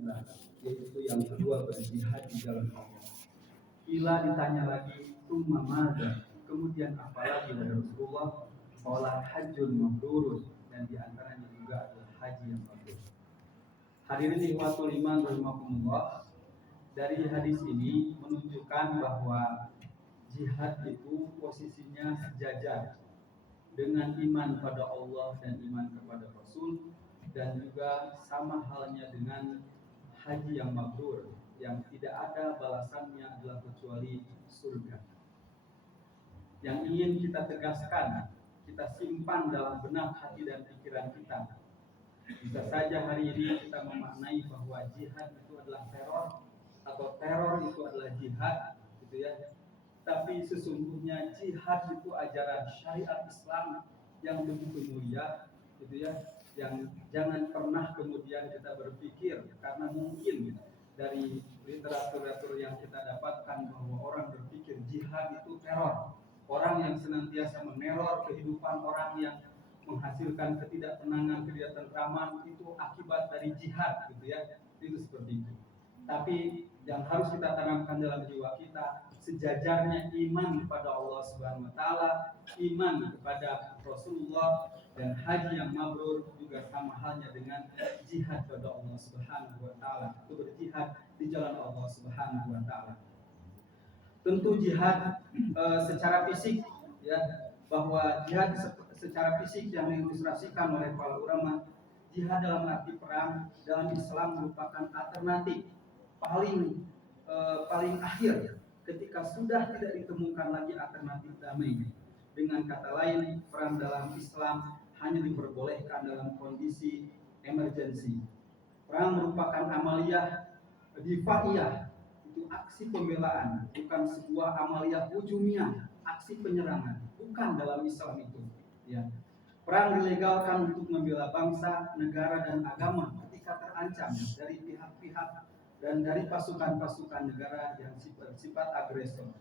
sunnah, yaitu yang kedua berjihad di jalan Allah. Bila ditanya lagi, summa madza, kemudian apalagi dari Rasulullah? Qala hajjun mabrurun, dan di antaranya juga adalah haji yang mabrur. Hadirin ikhwatul iman rahimakumullah, dari hadis ini menunjukkan bahwa jihad itu posisinya sejajar dengan iman pada Allah dan iman kepada Rasul, dan juga sama halnya dengan haji yang mabrur, yang tidak ada balasannya adalah kecuali surga. Yang ingin kita tegaskan, kita simpan dalam benak hati dan pikiran kita. Bisa saja hari ini kita memaknai bahwa jihad itu adalah teror, atau teror itu adalah jihad, gitu ya. Tapi sesungguhnya jihad itu ajaran syariat Islam yang begitu mulia, gitu ya. Yang jangan pernah kemudian kita berpikir, karena mungkin dari literatur yang kita dapatkan bahwa orang berpikir jihad itu teror. Orang yang senantiasa meneror kehidupan orang yang menghasilkan ketidaktenangan, ketidaktentraman, itu akibat dari jihad, gitu ya. Itu seperti itu. Tapi yang harus kita tanamkan dalam jiwa kita, sejajarnya iman kepada Allah Subhanahu wa taala, iman kepada Rasulullah, dan haji yang mabrur juga sama halnya dengan jihad kepada Allah Subhanahu wa taala. Itu berjihad di jalan Allah Subhanahu wa taala. Tentu jihad secara fisik, ya, bahwa jihad secara fisik yang diilustrasikan oleh para ulama, jihad dalam arti perang dalam Islam merupakan alternatif paling akhir ketika sudah tidak ditemukan lagi alternatif damai. Dengan kata lain, perang dalam Islam hanya diperbolehkan dalam kondisi emergensi. Perang merupakan amaliyah difaiyah, itu aksi pembelaan, bukan sebuah amaliyah hujumiyah, aksi penyerangan, bukan dalam Islam itu, ya. Perang dilegalkan untuk membela bangsa, negara, dan agama ketika terancam dari pihak-pihak dan dari pasukan-pasukan negara yang bersifat agresor.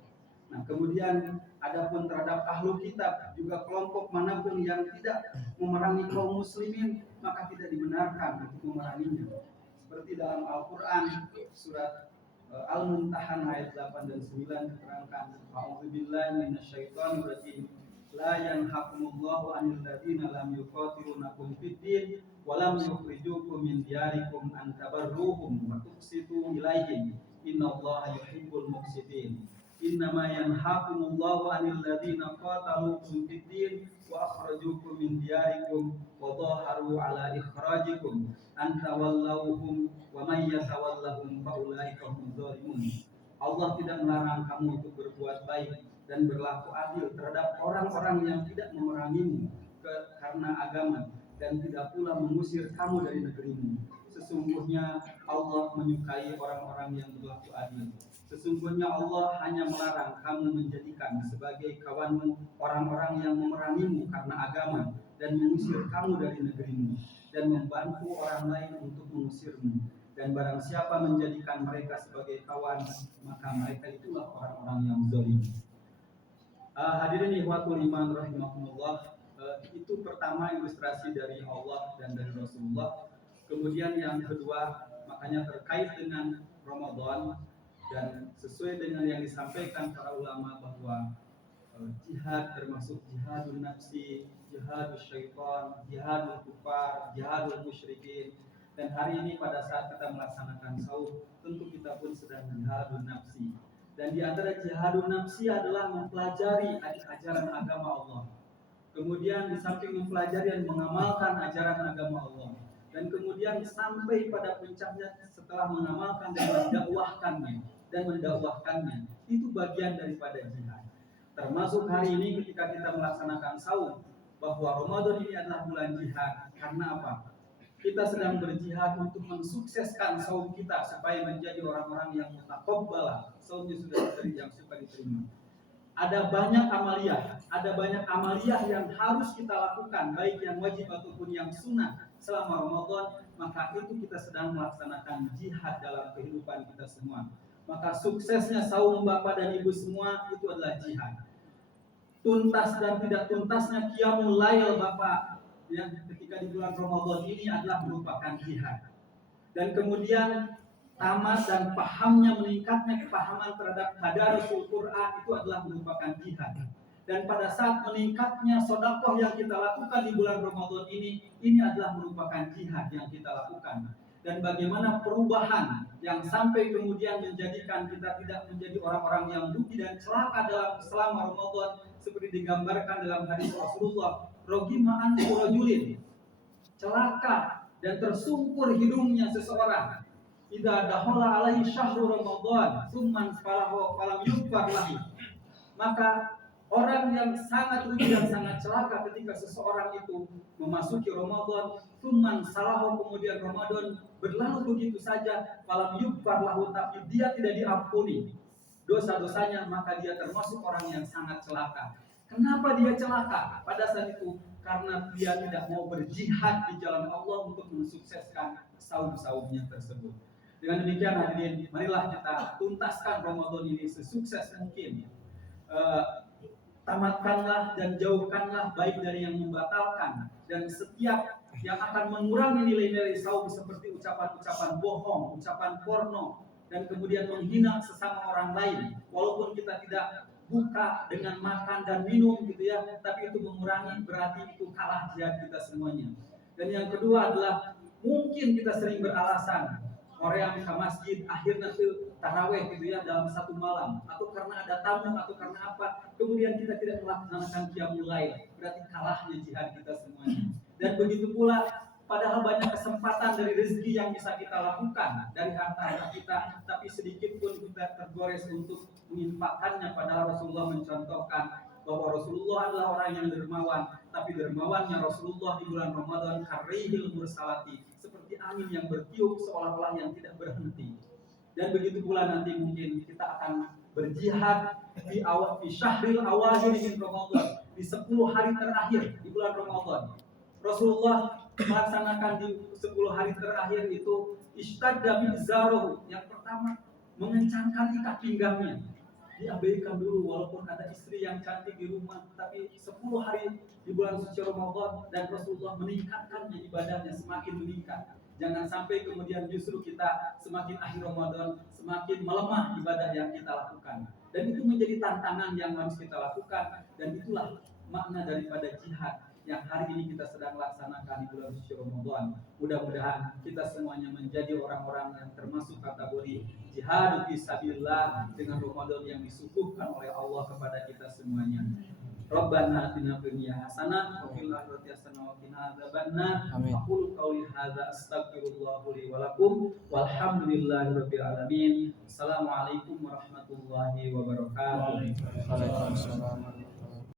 Nah, kemudian adapun terhadap ahlu kitab, juga kelompok manapun yang tidak memerangi kaum muslimin, maka tidak dibenarkan untuk memeranginya. Seperti dalam Al-Quran surat Al-Mumtahan ayat 8 dan 9 diterangkan, A'udzubillahi minasyaitonir rajim. La yanhakumullahu 'anil ladzina lam yuqatilunakum fid-din wa lam yukhrijukum min diyarikum an tabarruhum wa tuqsitu ilaihim. Innallaha yuhibbul muqsitin. Innama yanhakumullahu 'anil ladzina qataluukum fid-din wa akhrajukum min diyarikum wa dhaharu 'ala ikhrajikum an tawallawhum wa may yatawallahum fa ulaika hum dzalimun. Allah tidak melarang kamu untuk berbuat baik dan berlaku adil terhadap orang-orang yang tidak memerangimu karena agama, dan tidak pula mengusir kamu dari negerimu. Sesungguhnya Allah menyukai orang-orang yang berlaku adil. Sesungguhnya Allah hanya melarang kamu menjadikan sebagai kawanmu orang-orang yang memerangimu karena agama dan mengusir kamu dari negerimu, dan membantu orang lain untuk mengusirmu. Dan barang siapa menjadikan mereka sebagai kawan, maka mereka itulah orang-orang yang zalim. Hadirin ikhwatul iman rahimakumullah, itu pertama ilustrasi dari Allah dan dari Rasulullah. Kemudian yang kedua, makanya terkait dengan Ramadan dan sesuai dengan yang disampaikan para ulama bahwa jihad termasuk jihadun nafsi, jihadul syaitan, jihadul kufar, jihadul musyrikin. Dan hari ini pada saat kita melaksanakan saum, tentu kita pun sedang jihadun nafsi. Dan di antara jihadun nafsi adalah mempelajari ajaran agama Allah. Kemudian di samping mempelajari dan mengamalkan ajaran agama Allah, dan kemudian sampai pada puncaknya setelah mengamalkan dan mendakwahkannya, itu bagian daripada jihad. Termasuk hari ini ketika kita melaksanakan saum, bahwa Ramadan ini adalah bulan jihad. Karena apa? Kita sedang berjihad untuk mensukseskan saum kita supaya menjadi orang-orang yang mutaqabbalah, saumnya sudah yang suka diterima. Ada banyak amaliyah yang harus kita lakukan, baik yang wajib ataupun yang sunnah selama Ramadan. Maka itu kita sedang melaksanakan jihad dalam kehidupan kita semua. Maka suksesnya saum Bapak dan Ibu semua itu adalah jihad. Tuntas dan tidak tuntasnya qiyamul lail Bapak yang ketika di bulan Ramadan ini adalah merupakan jihad. dan kemudian tamat dan pahamnya meningkatnya kepahaman terhadap tadarusul Quran itu adalah merupakan jihad. Dan pada saat meningkatnya sedekah yang kita lakukan di bulan Ramadan ini adalah merupakan jihad yang kita lakukan. Dan bagaimana perubahan yang sampai kemudian menjadikan kita tidak menjadi orang-orang yang rugi dan celaka dalam selama Ramadan seperti digambarkan dalam hadis Rasulullah, rogima'an urajulin, celaka dan tersungkur hidungnya seseorang idza dakhala alaihi syahru Ramadan tsumman falam yukfar lahu. Maka orang yang sangat rugi dan sangat celaka ketika seseorang itu memasuki Ramadan, tsumman salahu, kemudian Ramadan berlalu begitu saja, falam yukfar lahu, tapi dia tidak diampuni dosa-dosanya, maka dia termasuk orang yang sangat celaka. Kenapa dia celaka pada saat itu? Karena dia tidak mau berjihad di jalan Allah untuk mensukseskan saum-saumnya tersebut. Dengan demikian hadirin, marilah kita tuntaskan Ramadan ini sesukses mungkin. Tamatkanlah dan jauhkanlah baik dari yang membatalkan dan setiap yang akan mengurangi nilai-nilai saum seperti ucapan-ucapan bohong, ucapan porno, dan kemudian menghina sesama orang lain. Walaupun kita tidak buka dengan makan dan minum gitu ya, tapi itu mengurangi, berarti itu kalah jihad kita semuanya. Dan yang kedua adalah mungkin kita sering beralasan orang ke masjid akhirnya tuh taraweh gitu ya dalam satu malam, atau karena ada tamu atau karena apa, kemudian kita tidak melaksanakan qiyamul lail, berarti kalahnya jihad kita semuanya. Dan begitu pula padahal banyak kesempatan dari rezeki yang bisa kita lakukan dari harta kita, tapi sedikit pun kita tergores untuk menginfakkannya. Padahal Rasulullah mencontohkan bahwa Rasulullah adalah orang yang dermawan, tapi dermawannya Rasulullah di bulan Ramadan karihil mursalati, seperti angin yang bertiup seolah-olah yang tidak berhenti. Dan begitu pula nanti mungkin kita akan berjihad di syahril awal min Ramadan, di 10 hari terakhir di bulan Ramadan. Rasulullah melaksanakan di 10 hari terakhir itu ishtadda bizaruhu, yang pertama mengencangkan ikat pinggangnya, diabaikan dulu walaupun ada istri yang cantik di rumah, tapi 10 hari di bulan suci Ramadan dan Rasulullah meningkatkannya, ibadahnya semakin meningkat. Jangan sampai kemudian justru kita semakin akhir Ramadan semakin melemah ibadah yang kita lakukan. Dan itu menjadi tantangan yang harus kita lakukan, dan itulah makna daripada jihad yang hari ini kita sedang laksanakan di bulan suci Ramadan. Mudah-mudahan kita semuanya menjadi orang-orang yang termasuk kategori jihad fisabilillah dengan Ramadan yang disuguhkan oleh Allah kepada kita semuanya. Rabbana atina fid dunya hasanah wa fil akhirati hasanah wa qina adzabannar. Aqulu qouli hadza astaghfirullah li wa lakum walhamdulillahirabbil alamin. Assalamualaikum warahmatullahi wabarakatuh. Waalaikumsalam.